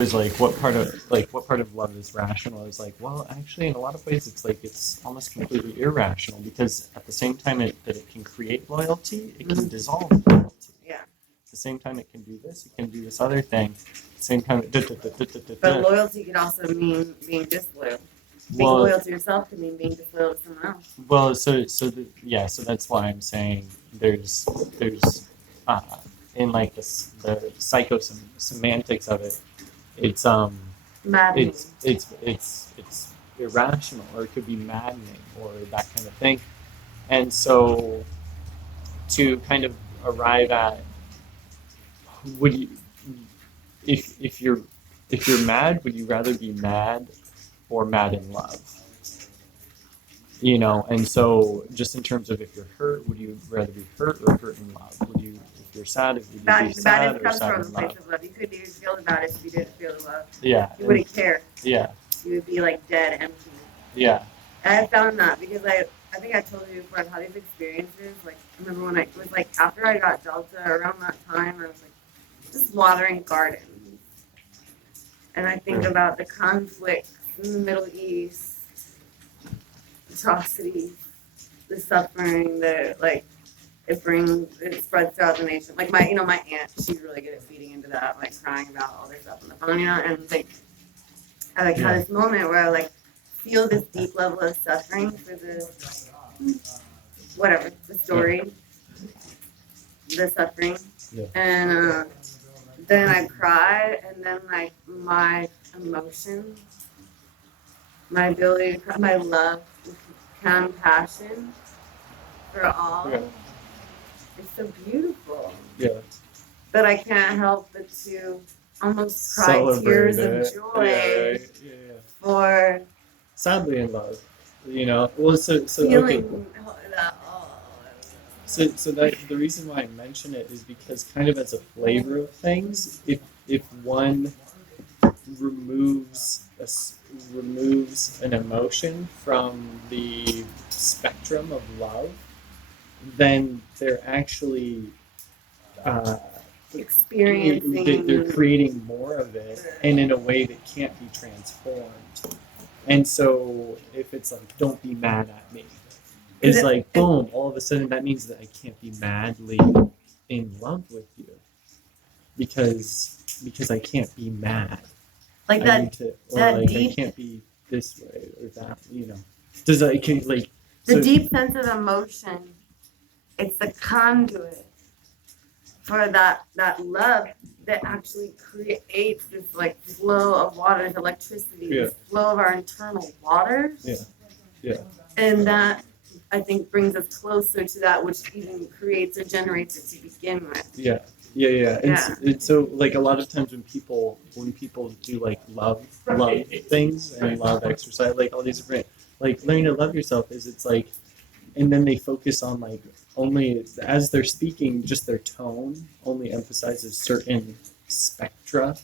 is what part of love is rational is like, well, actually in a lot of ways it's like it's almost completely irrational because at the same time that it can create loyalty, it can dissolve loyalty. Yeah. At the same time it can do this, it can do this other thing. At the same time, But loyalty could also mean being disloyal. Being well, loyal to yourself can mean being disloyal to someone else. well, so that's why I'm saying there's uh, in like the psychosemantics of it, it's Maddening. it's irrational or it could be maddening or that kind of thing, and so to kind of arrive at would you if you're mad, would you rather be mad or mad in love? And so just in terms of if you're hurt, would you rather be hurt or hurt in love? Would you, if you're sad, would you be sad or comes sad from in a place love? of love. You couldn't even feel the baddest if you didn't feel the love. Yeah. You wouldn't care. Yeah. You would be like dead, empty. Yeah. And I found that because I think I told you before I've had these experiences. Like I remember when it was like after I got Delta, around that time, I was like just watering gardens, and I think about the conflicts in the Middle East, atrocities, the suffering that like it spreads throughout the nation. Like my aunt, she's really good at feeding into that, like crying about all their stuff on the phone, and like I like had this moment where I like feel this deep level of suffering for the story, the suffering, and then I cried, and then like my emotions, my ability to cry, my love, compassion for all. Yeah. It's so beautiful. Yeah. But I can't help but to almost cry tears of joy for sadly in love. Well, so feeling okay. that. So that the reason why I mention it is because kind of as a flavor of things, if one removes an emotion from the spectrum of love, then they're actually experiencing. They're creating more of it, and in a way that can't be transformed. And so, if it's like, "Don't be mad at me," it's like, boom! All of a sudden, that means that I can't be madly in love with you because I can't be mad. Like that, I can't be this way or that. Does that the deep sense of emotion? It's the conduit for that love that actually creates this like flow of water, electricity, this flow of our internal waters. And that I think brings us closer to that which even creates or generates it to begin with. Yeah. And so like a lot of times when people do like love things and love exercise, like all these different like learning to love yourself it's like, and then they focus on like only as they're speaking, just their tone only emphasizes certain spectra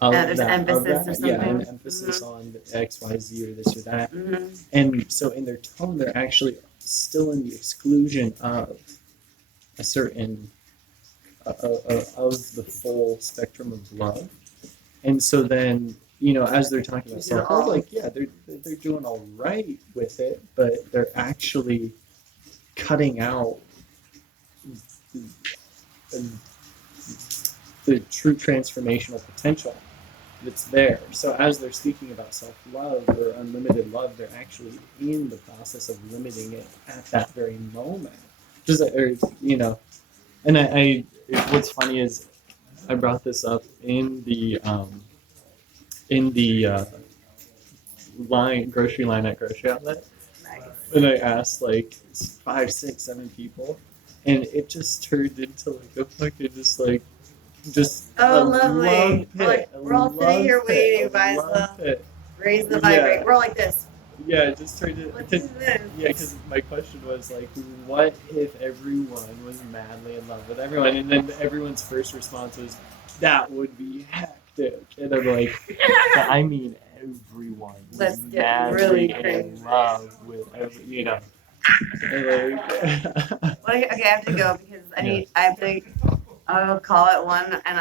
of there's emphasis or something. Yeah, an emphasis on X, Y, Z or this or that. And so in their tone, they're actually still in the exclusion of a certain of the full spectrum of love. And so then, as they're talking about self-love, like, they're doing all right with it, but they're actually cutting out the true transformational potential that's there. So as they're speaking about self-love or unlimited love, they're actually in the process of limiting it at that very moment. And I what's funny is I brought this up in the grocery line at grocery outlet, and I asked like 5, 6, 7 people, and it just turned into like a fucking lovely. We're all sitting here waiting by raise the vibrate. We're all like this. Yeah, it just turned it. Because my question was like, what if everyone was madly in love with everyone? And then everyone's first response was, that would be hectic. And I'm like, I mean, everyone was madly in love with every, Okay, I have to go because I have to. I'll call it one, and